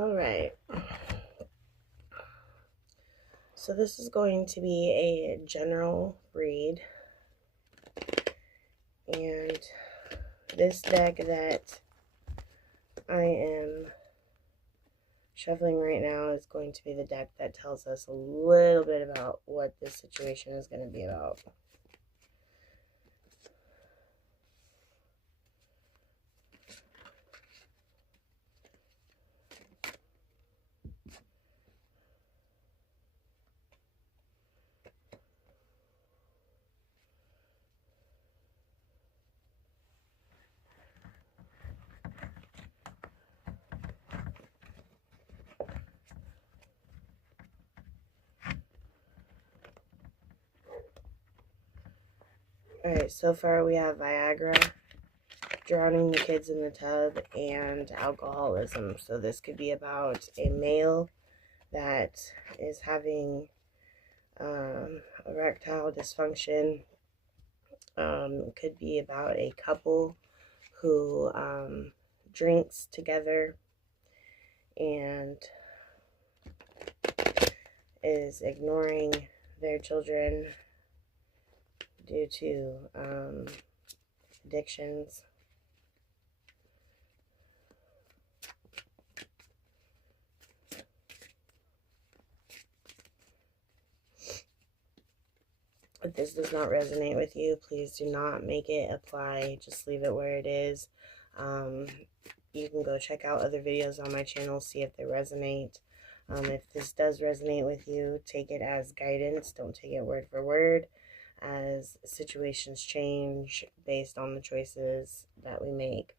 All right. So this is going to be a general read. And this deck that I am shuffling right now is going to be the deck that tells us a little bit about what this situation is going to be about. Alright, so far we have Viagra, drowning the kids in the tub, and alcoholism. So this could be about a male that is having erectile dysfunction. Could be about a couple who drinks together and is ignoring their children due to addictions. If this does not resonate with you, please do not make it apply. Just leave it where it is. You can go check out other videos on my channel, see if they resonate. If this does resonate with you, take it as guidance. Don't take it word for word, as situations change based on the choices that we make.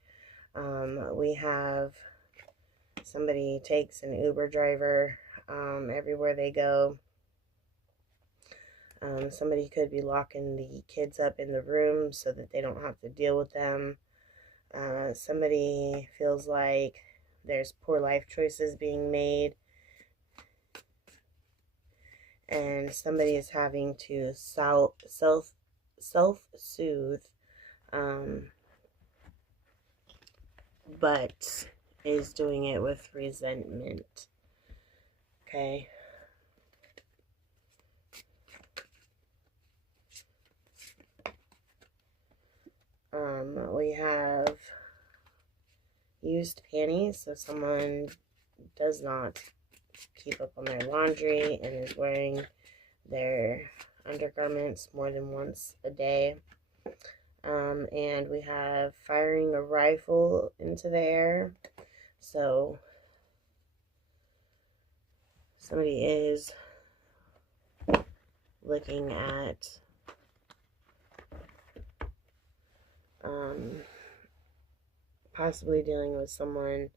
We have somebody takes an Uber driver everywhere they go. Somebody could be locking the kids up in the room so that they don't have to deal with them. Somebody feels like there's poor life choices being made, and somebody is having to self-soothe, but is doing it with resentment. Okay. We have used panties, so someone does not keep up on their laundry and is wearing their undergarments more than once a day. And we have firing a rifle into the air. So somebody is looking at possibly dealing with someone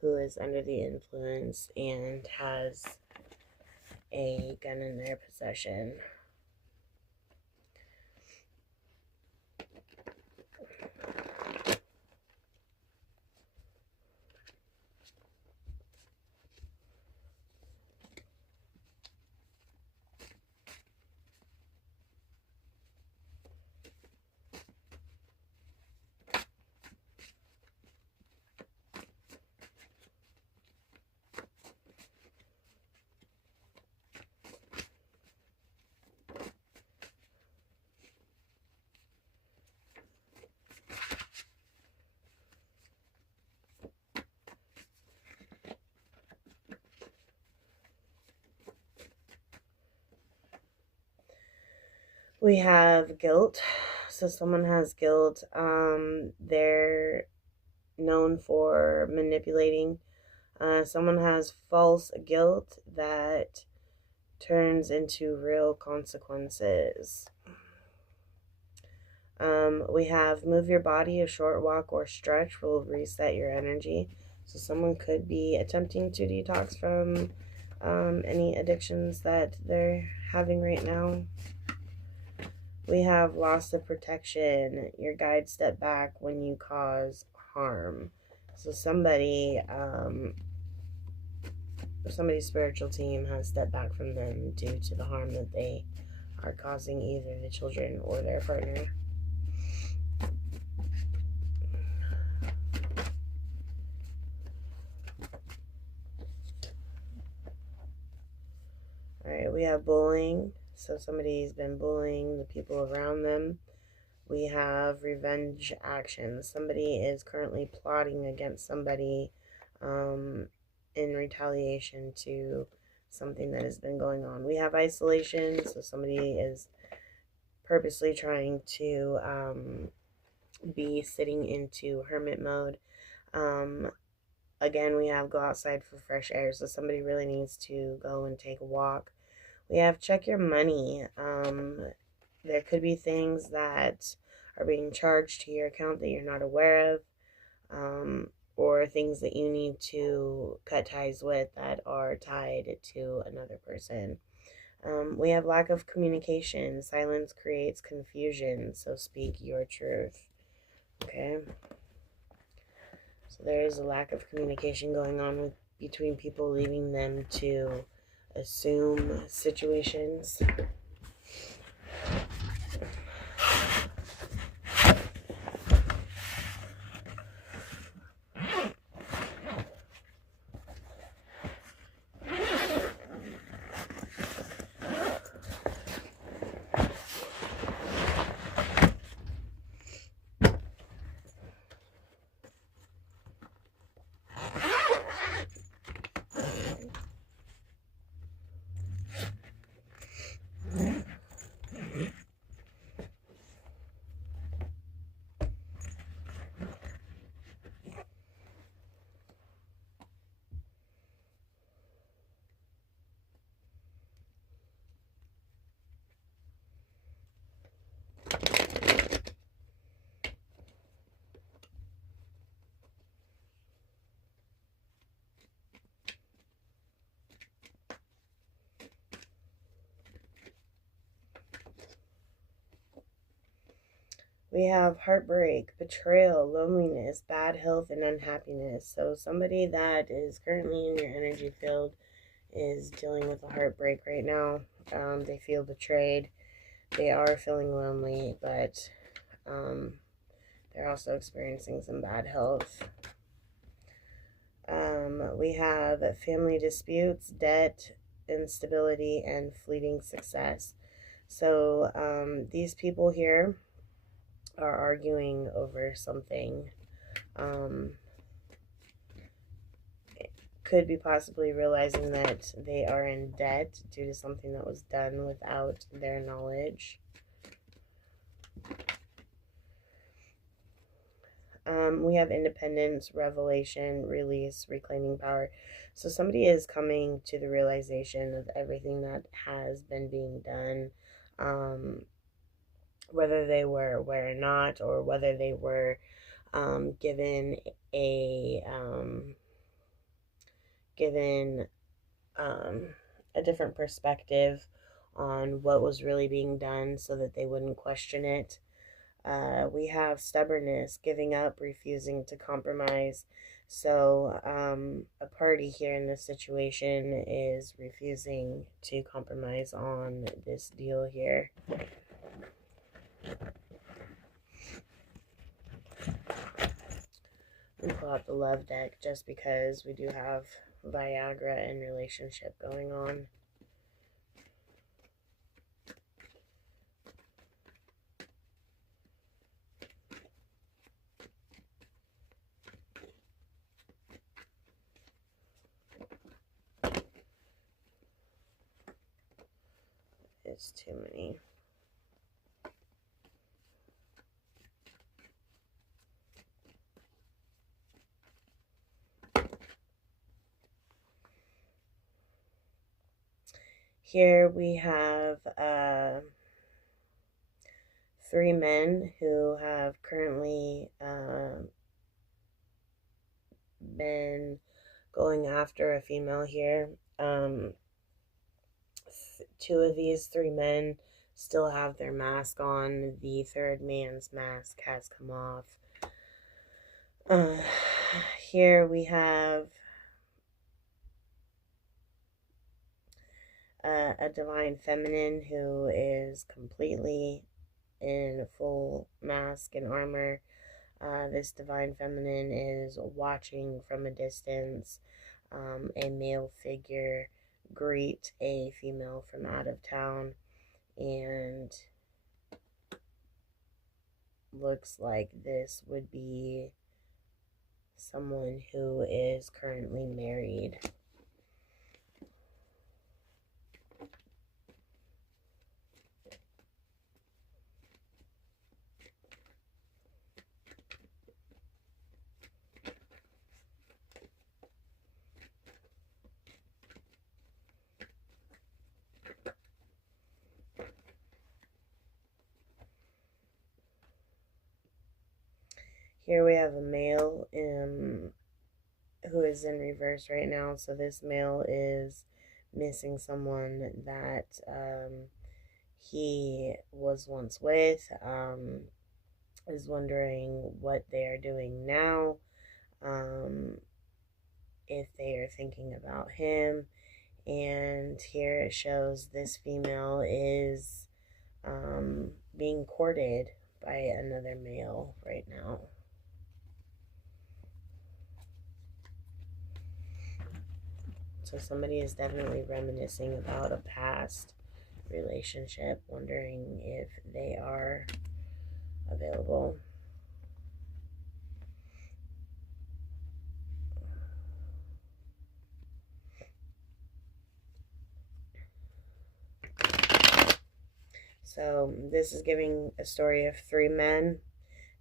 who is under the influence and has a gun in their possession. We have guilt. So someone has guilt. They're known for manipulating. Someone has false guilt that turns into real consequences. We have move your body, a short walk or stretch will reset your energy. So someone could be attempting to detox from any addictions that they're having right now. We have loss of protection. Your guide step back when you cause harm. So somebody's spiritual team has stepped back from them due to the harm that they are causing either the children or their partner. Alright, we have bullying. So somebody's been bullying the people around them. We have revenge actions. Somebody is currently plotting against somebody in retaliation to something that has been going on. We have isolation. So somebody is purposely trying to be sitting into hermit mode. Again, we have go outside for fresh air. So somebody really needs to go and take a walk. We have check your money. There could be things that are being charged to your account that you're not aware of, or things that you need to cut ties with that are tied to another person. We have lack of communication. Silence creates confusion, so speak your truth. Okay? So there is a lack of communication going on between people, leaving them to assume situations. We have heartbreak, betrayal, loneliness, bad health, and unhappiness. So somebody that is currently in your energy field is dealing with a heartbreak right now. They feel betrayed. They are feeling lonely, but they're also experiencing some bad health. We have family disputes, debt, instability, and fleeting success. So these people here are arguing over something. Could be possibly realizing that they are in debt due to something that was done without their knowledge. We have independence, revelation, release, reclaiming power. So somebody is coming to the realization of everything that has been being done, whether they were aware or not, or whether they were given a different perspective on what was really being done so that they wouldn't question it. We have stubbornness, giving up, refusing to compromise. So a party here in this situation is refusing to compromise on this deal here. We pull out the love deck just because we do have Viagra and relationship going on. It's too many. Here we have 3 men who have currently been going after a female here. 2 of these 3 men still have their mask on. The third man's mask has come off. Here we have a divine feminine who is completely in full mask and armor. This divine feminine is watching from a distance a male figure greet a female from out of town, and looks like this would be someone who is currently married. Here we have a male who is in reverse right now. So this male is missing someone that he was once with, is wondering what they are doing now, if they are thinking about him. And here it shows this female is being courted by another male right now. So somebody is definitely reminiscing about a past relationship, wondering if they are available. So this is giving a story of 3 men.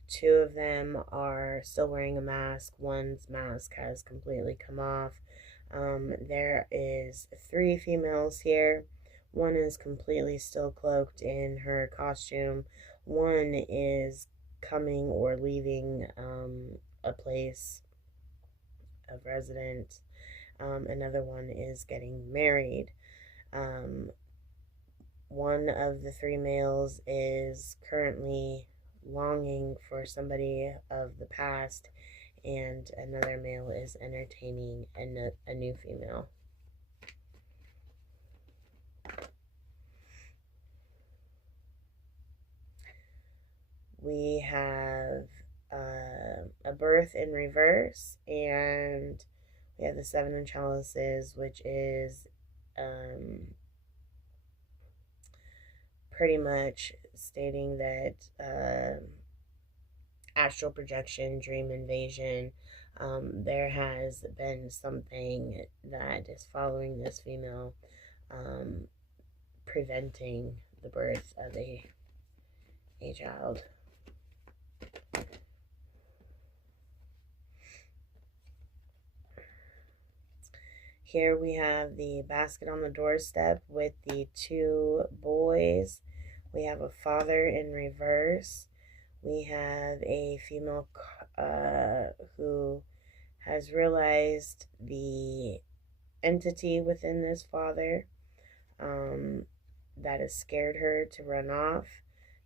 2 of them are still wearing a mask. One's mask has completely come off. There is 3 females here. One is completely still cloaked in her costume. One is coming or leaving a place of residence. Another one is getting married. One of the 3 males is currently longing for somebody of the past, and another male is entertaining a new female. We have a birth in reverse, and we have the 7 of chalices, which is pretty much stating that astral projection, dream invasion, there has been something that is following this female, preventing the birth of a child. Here we have the basket on the doorstep with the 2 boys. We have a father in reverse. We have a female who has realized the entity within this father that has scared her to run off.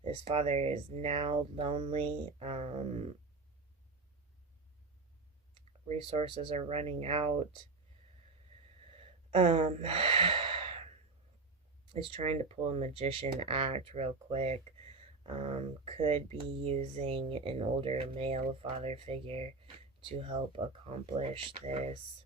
This father is now lonely. Resources are running out. Is trying to pull a magician act real quick. Could be using an older male father figure to help accomplish this.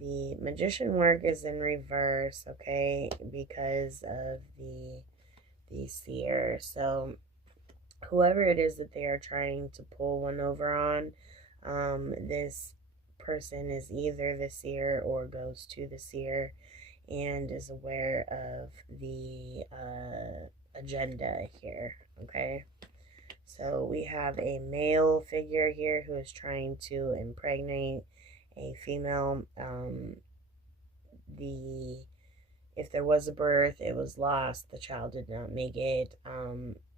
The magician work is in reverse, okay, because of the seer. So whoever it is that they are trying to pull one over on, this person is either the seer or goes to the seer and is aware of the agenda here, okay? So we have a male figure here who is trying to impregnate a female. If there was a birth, it was lost. The child did not make it.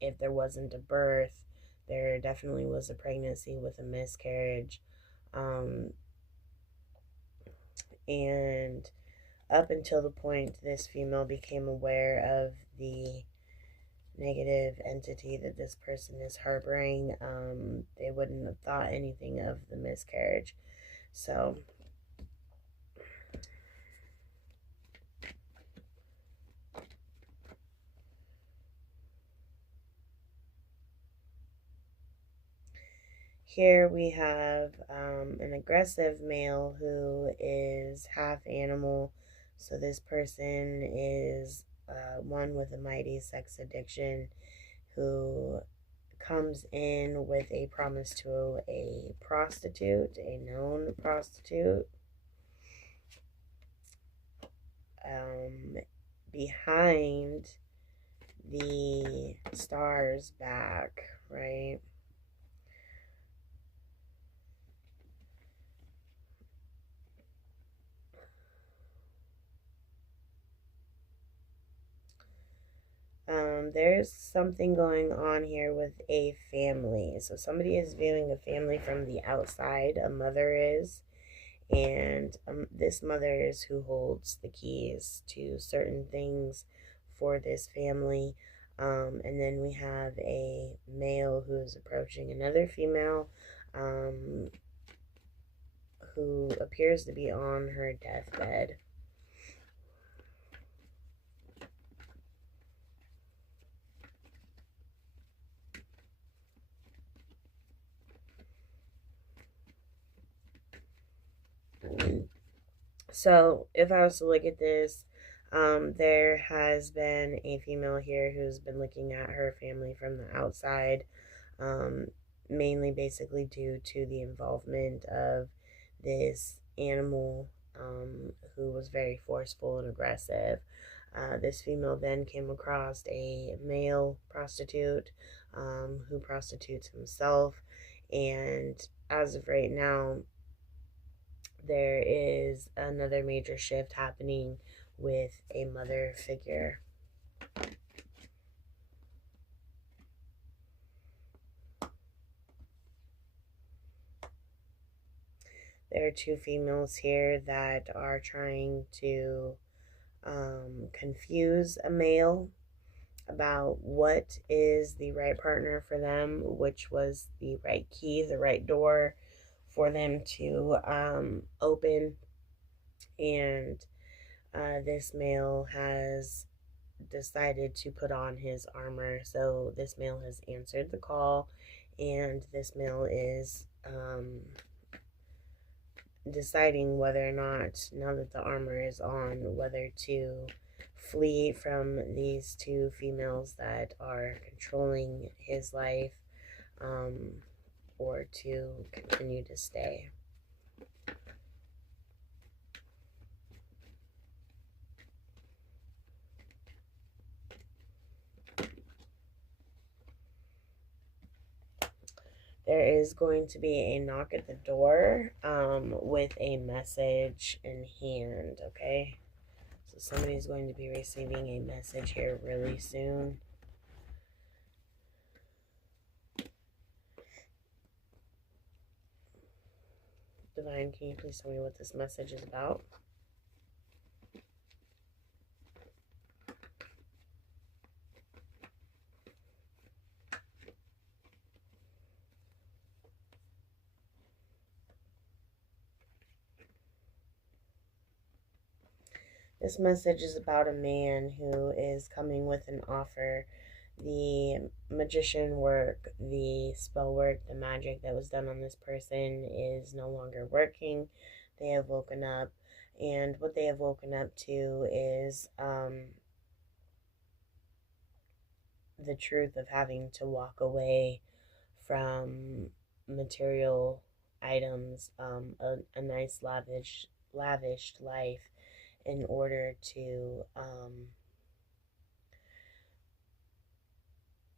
If there wasn't a birth, there definitely was a pregnancy with a miscarriage. And up until the point this female became aware of the negative entity that this person is harboring, they wouldn't have thought anything of the miscarriage. So Here we have an aggressive male who is half animal. So this person is one with a mighty sex addiction who comes in with a promise to a prostitute, a known prostitute. Behind the star's back, right? There's something going on here with a family. So somebody is viewing a family from the outside. A mother is, and this mother is who holds the keys to certain things for this family. And then we have a male who is approaching another female who appears to be on her deathbed. So if I was to look at this, there has been a female here who's been looking at her family from the outside, mainly basically due to the involvement of this animal who was very forceful and aggressive. This female then came across a male prostitute who prostitutes himself, and as of right now, there is another major shift happening with a mother figure. There are two females here that are trying to confuse a male about what is the right partner for them, which was the right key, the right door for them to open. And this male has decided to put on his armor. So this male has answered the call, and this male is deciding whether or not, now that the armor is on, whether to flee from these two females that are controlling his life, or to continue to stay. There is going to be a knock at the door with a message in hand, okay? So somebody's going to be receiving a message here really soon. Divine, can you please tell me what this message is about? This message is about a man who is coming with an offer. The magician work, the spell work, the magic that was done on this person is no longer working. They have woken up, and what they have woken up to is the truth of having to walk away from material items, a nice lavished life, in order to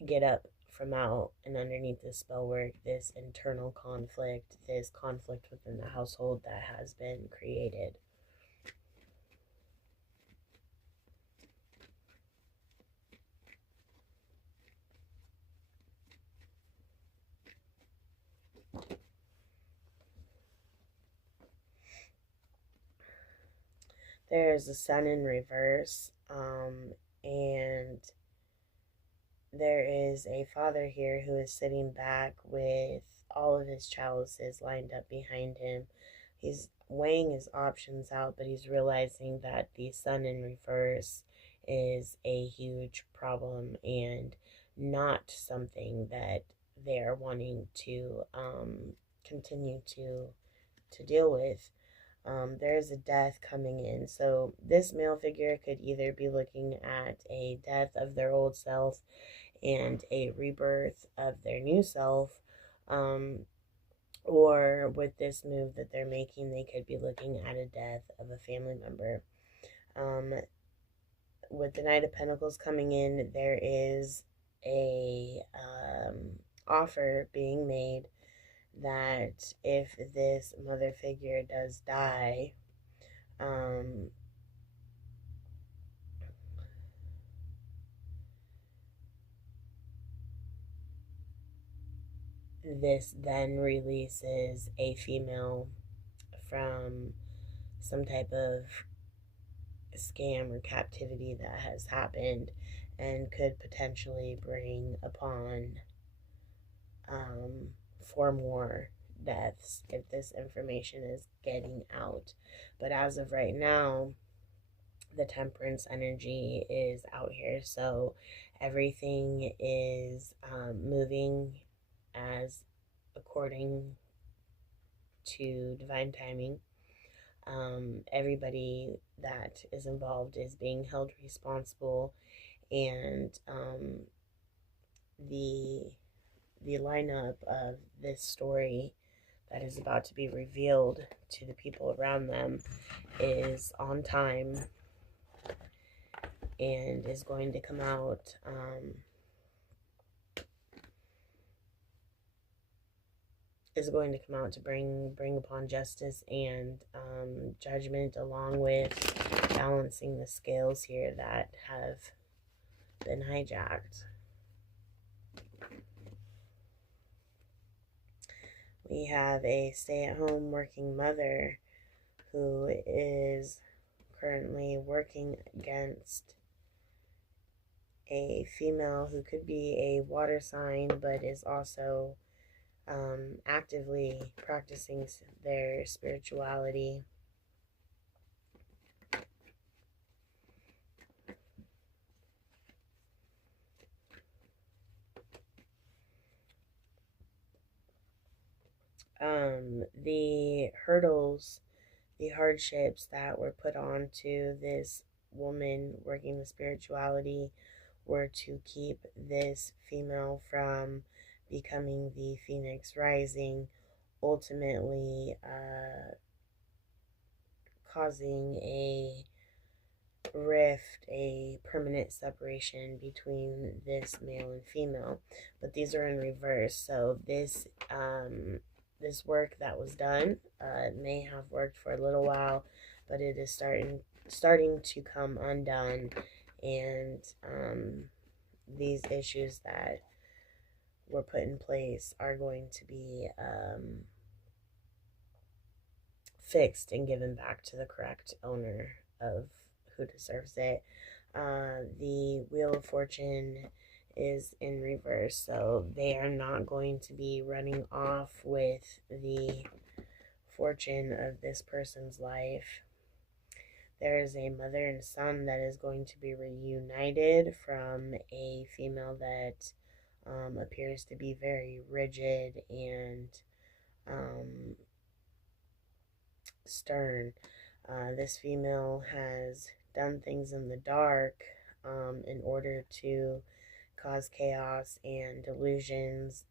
get up from out and underneath this spell work, this internal conflict, this conflict within the household that has been created. There's a sun in reverse, and there is a father here who is sitting back with all of his chalices lined up behind him. He's weighing his options out, but he's realizing that the sun in reverse is a huge problem and not something that they're wanting to continue to deal with. There's a death coming in. So this male figure could either be looking at a death of their old self and a rebirth of their new self. Or with this move that they're making, they could be looking at a death of a family member. With the Knight of Pentacles coming in, there is a offer being made that if this mother figure does die, this then releases a female from some type of scam or captivity that has happened and could potentially bring upon 4 more deaths if this information is getting out. But as of right now, the temperance energy is out here, so everything is moving as according to divine timing. Everybody that is involved is being held responsible, and the lineup of this story that is about to be revealed to the people around them is on time and is going to come out to bring upon justice and judgment, along with balancing the scales here that have been hijacked. We have a stay-at-home working mother who is currently working against a female who could be a water sign, but is also actively practicing their spirituality. The hurdles, the hardships that were put on to this woman working the spirituality were to keep this female from becoming the Phoenix Rising, ultimately causing a rift, a permanent separation between this male and female. But these are in reverse, so this this work that was done may have worked for a little while, but it is starting to come undone, and these issues that were put in place are going to be fixed and given back to the correct owner of who deserves it. The Wheel of Fortune is in reverse, so they are not going to be running off with the fortune of this person's life. There is a mother and son that is going to be reunited from a female that appears to be very rigid and stern. This female has done things in the dark in order to cause chaos and delusions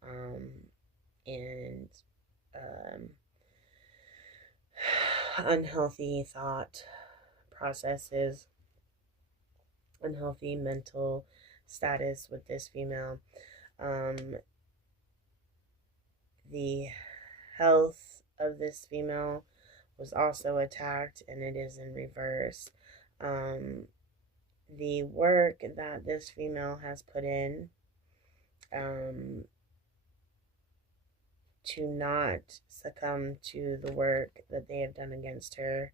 and unhealthy thought processes, unhealthy mental status with this female. The health of this female was also attacked, and it is in reverse. The work that this female has put in to not succumb to the work that they have done against her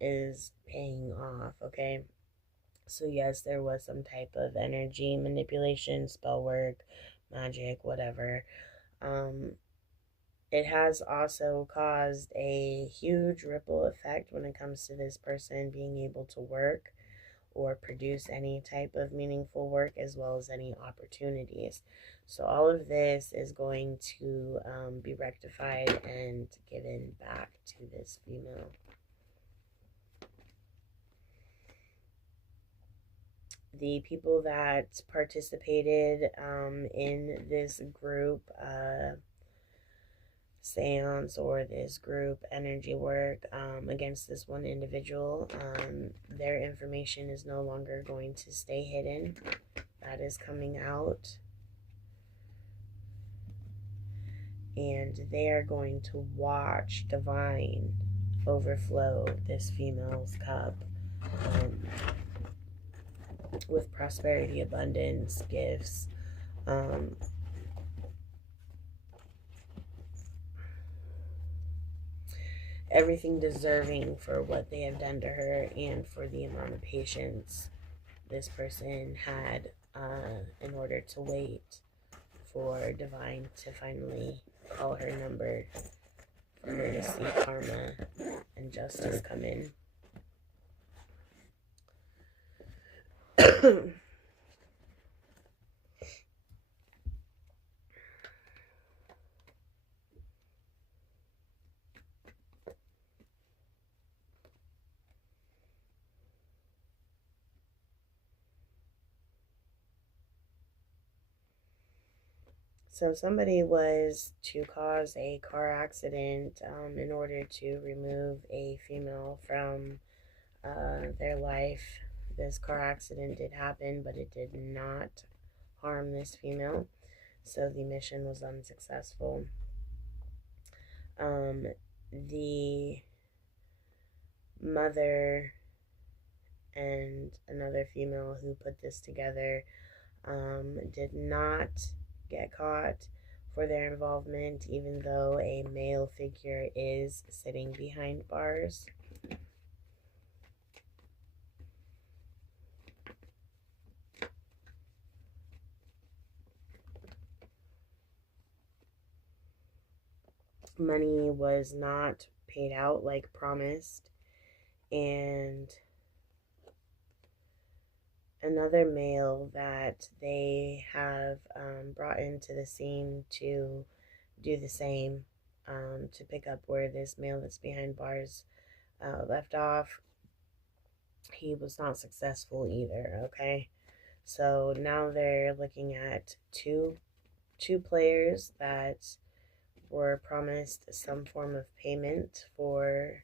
is paying off, okay? So yes, there was some type of energy manipulation, spell work, magic, whatever. It has also caused a huge ripple effect when it comes to this person being able to work or produce any type of meaningful work, as well as any opportunities. So all of this is going to be rectified and given back to this female. The people that participated in this group seance or this group energy work against this one individual, their information is no longer going to stay hidden. That is coming out. And they are going to watch divine overflow this female's cup with prosperity, abundance, gifts, everything deserving for what they have done to her and for the amount of patience this person had in order to wait for divine to finally call her number, for her to see karma and justice come in. So somebody was to cause a car accident in order to remove a female from their life. This car accident did happen, but it did not harm this female, so the mission was unsuccessful. The mother and another female who put this together did not get caught for their involvement, even though a male figure is sitting behind bars. Money was not paid out like promised, and another male that they have brought into the scene to do the same, to pick up where this male that's behind bars left off. He was not successful either, okay? So now they're looking at two players that were promised some form of payment for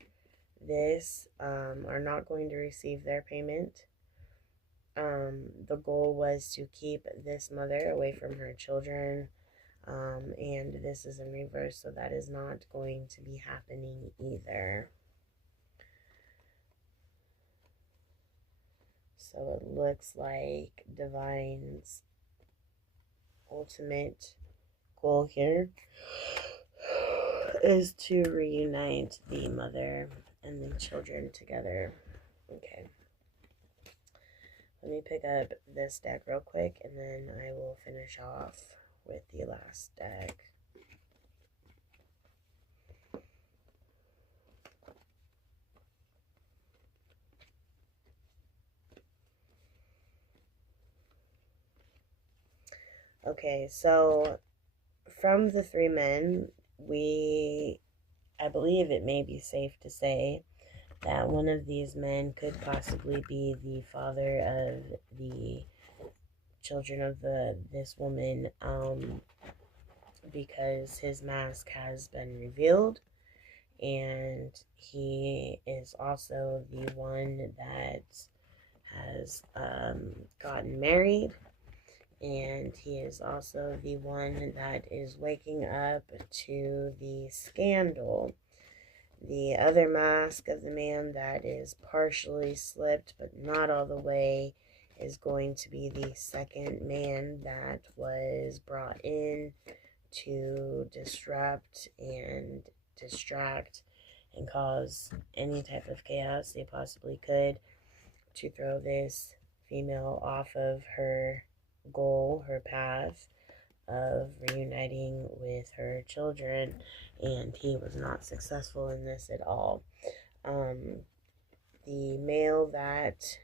this, are not going to receive their payment. The goal was to keep this mother away from her children, and this is in reverse, so that is not going to be happening either. So it looks like Divine's ultimate goal here is to reunite the mother and the children together. Okay. Let me pick up this deck real quick, and then I will finish off with the last deck. Okay, so from the three men, I believe it may be safe to say that one of these men could possibly be the father of the children of this woman, because his mask has been revealed, and he is also the one that has gotten married, and he is also the one that is waking up to the scandal. The other mask of the man that is partially slipped but not all the way is going to be the second man that was brought in to disrupt and distract and cause any type of chaos they possibly could, to throw this female off of her goal, her path of reuniting with her children, and he was not successful in this at all. The male that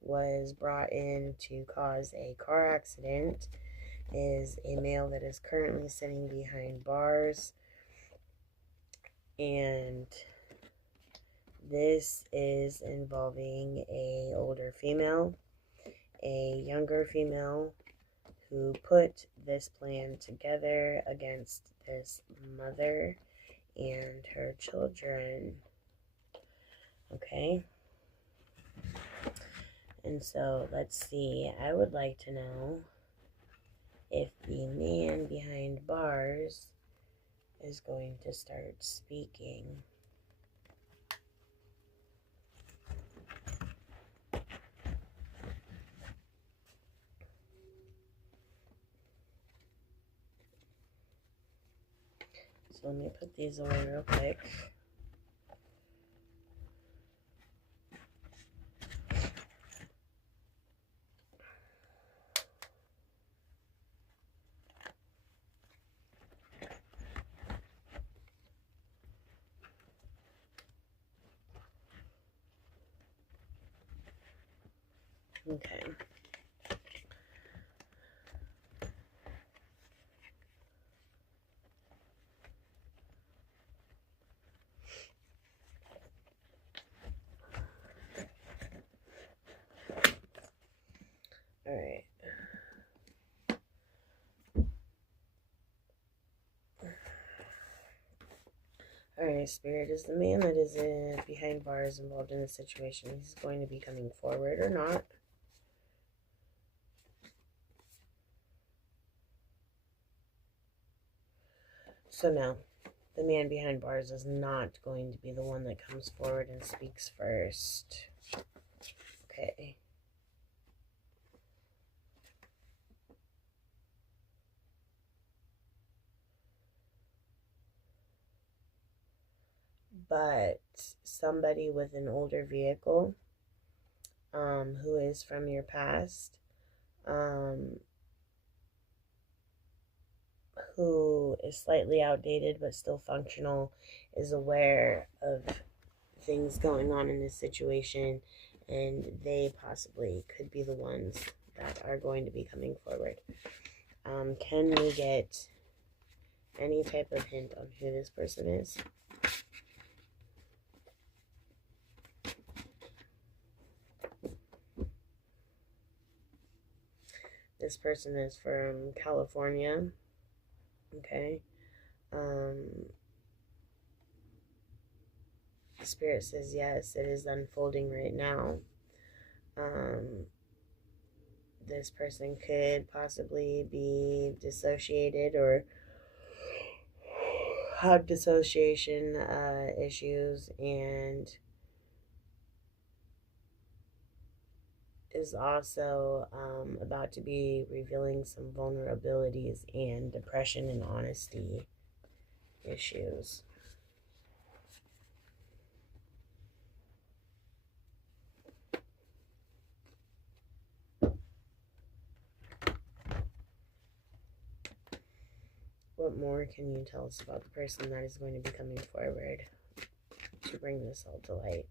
was brought in to cause a car accident is a male that is currently sitting behind bars, and this is involving a older female, a younger female who put this plan together against this mother and her children. Okay? And so let's see. I would like to know if the man behind bars is going to start speaking. So let me put these away real quick. Okay. All right. Alright, Spirit, is the man that is behind bars involved in the situation, he's going to be coming forward or not? So no, the man behind bars is not going to be the one that comes forward and speaks first. Okay. But somebody with an older vehicle, who is from your past, who is slightly outdated but still functional, is aware of things going on in this situation, and they possibly could be the ones that are going to be coming forward. Can we get any type of hint on who this person is? This person is from California. Okay. Spirit says yes, it is unfolding right now. This person could possibly be dissociated or have dissociation issues, and is also about to be revealing some vulnerabilities and depression and honesty issues. What more can you tell us about the person that is going to be coming forward to bring this all to light?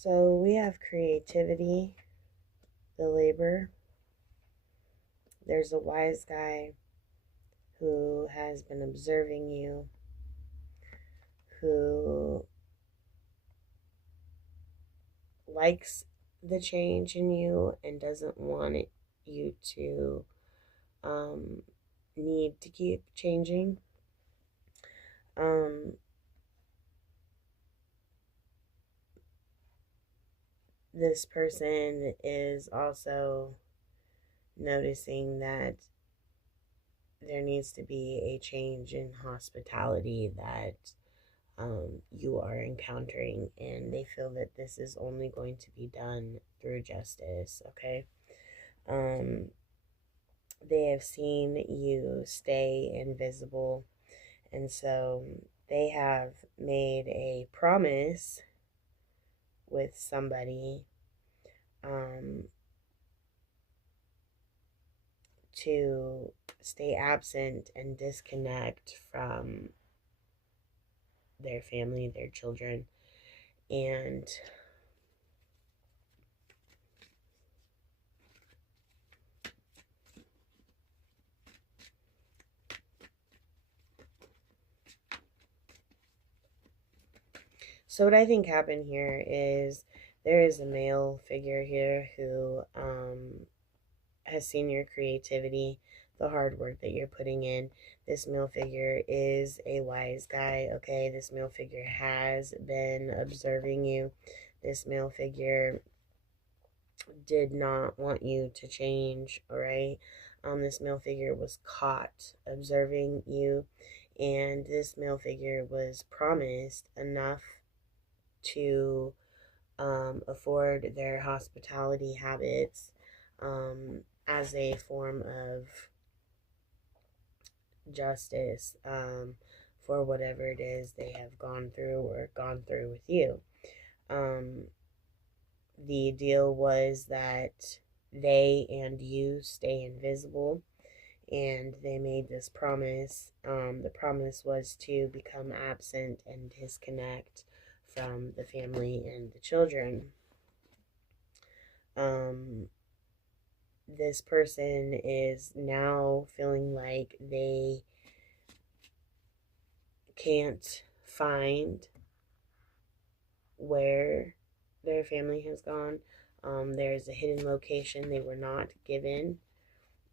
So we have creativity, the labor. There's a wise guy who has been observing you, who likes the change in you and doesn't want you to need to keep changing. This person is also noticing that there needs to be a change in hospitality that you are encountering, and they feel that this is only going to be done through justice. Okay. They have seen you stay invisible, and so they have made a promise with somebody to stay absent and disconnect from their family, their children, and so what I think happened here is there is a male figure here who has seen your creativity, the hard work that you're putting in. This male figure is a wise guy, okay? This male figure has been observing you. This male figure did not want you to change, all right? This male figure was caught observing you, and this male figure was promised enough to afford their hospitality habits as a form of justice for whatever it is they have gone through or gone through with you. The deal was that they and you stay invisible, and they made this promise. The promise was to become absent and disconnect from the family and the children. This person is now feeling like they can't find where their family has gone. There's a hidden location they were not given.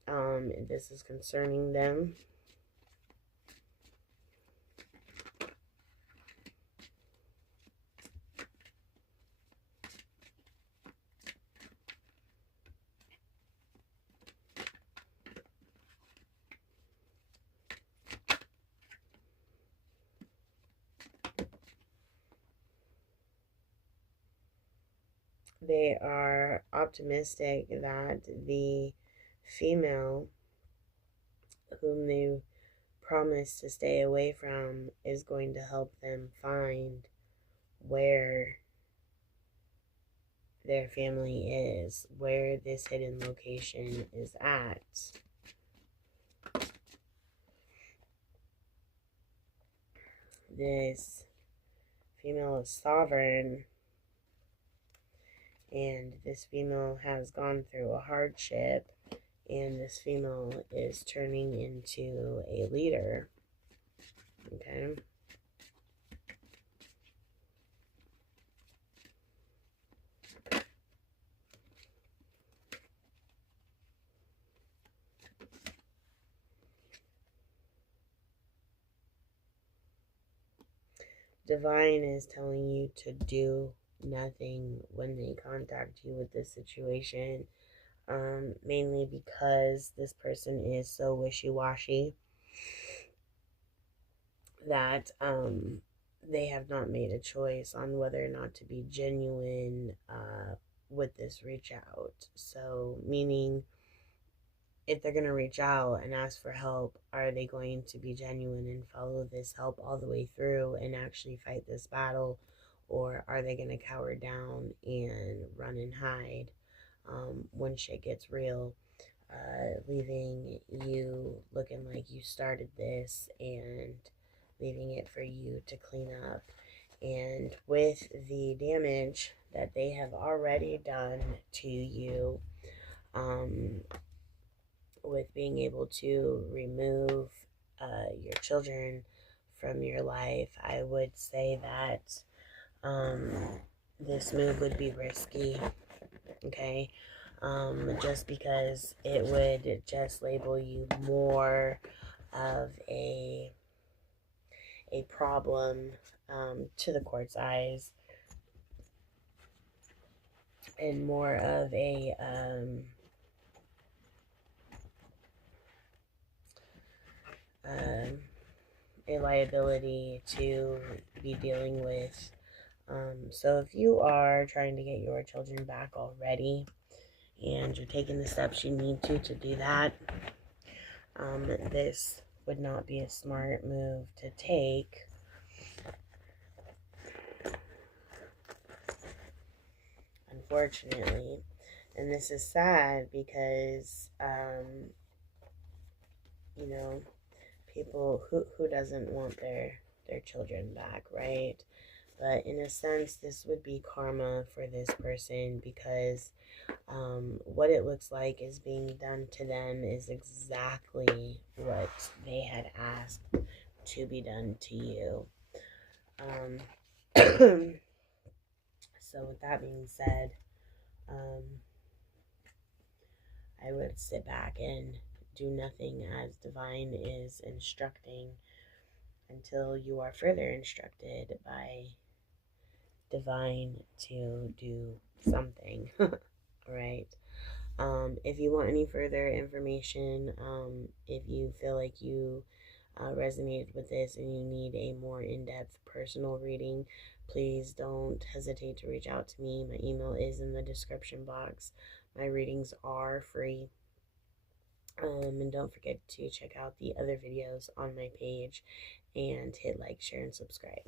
And this is concerning them. They are optimistic that the female whom they promised to stay away from is going to help them find where their family is, where this hidden location is at. This female is sovereign, and this female has gone through a hardship, and this female is turning into a leader. Okay. Divine is telling you to do nothing when they contact you with this situation, mainly because this person is so wishy-washy that they have not made a choice on whether or not to be genuine with this reach out. So, meaning, if they're going to reach out and ask for help, are they going to be genuine and follow this help all the way through and actually fight this battle? Or are they going to cower down and run and hide when shit gets real, leaving you looking like you started this and leaving it for you to clean up? And with the damage that they have already done to you, with being able to remove your children from your life, I would say that this move would be risky, okay? Just because it would just label you more of a problem to the court's eyes, and more of a liability to be dealing with. So if you are trying to get your children back already, and you're taking the steps you need to do that, this would not be a smart move to take. Unfortunately. And this is sad because, you know, people who doesn't want their children back, right? But in a sense, this would be karma for this person, because what it looks like is being done to them is exactly what they had asked to be done to you. So with that being said, I would sit back and do nothing as divine is instructing until you are further instructed by divine to do something. Right? If you want any further information, if you feel like you resonated with this and you need a more in-depth personal reading, please don't hesitate to reach out to me. My email is in the description box. My readings are free. And don't forget to check out the other videos on my page and hit like, share, and subscribe.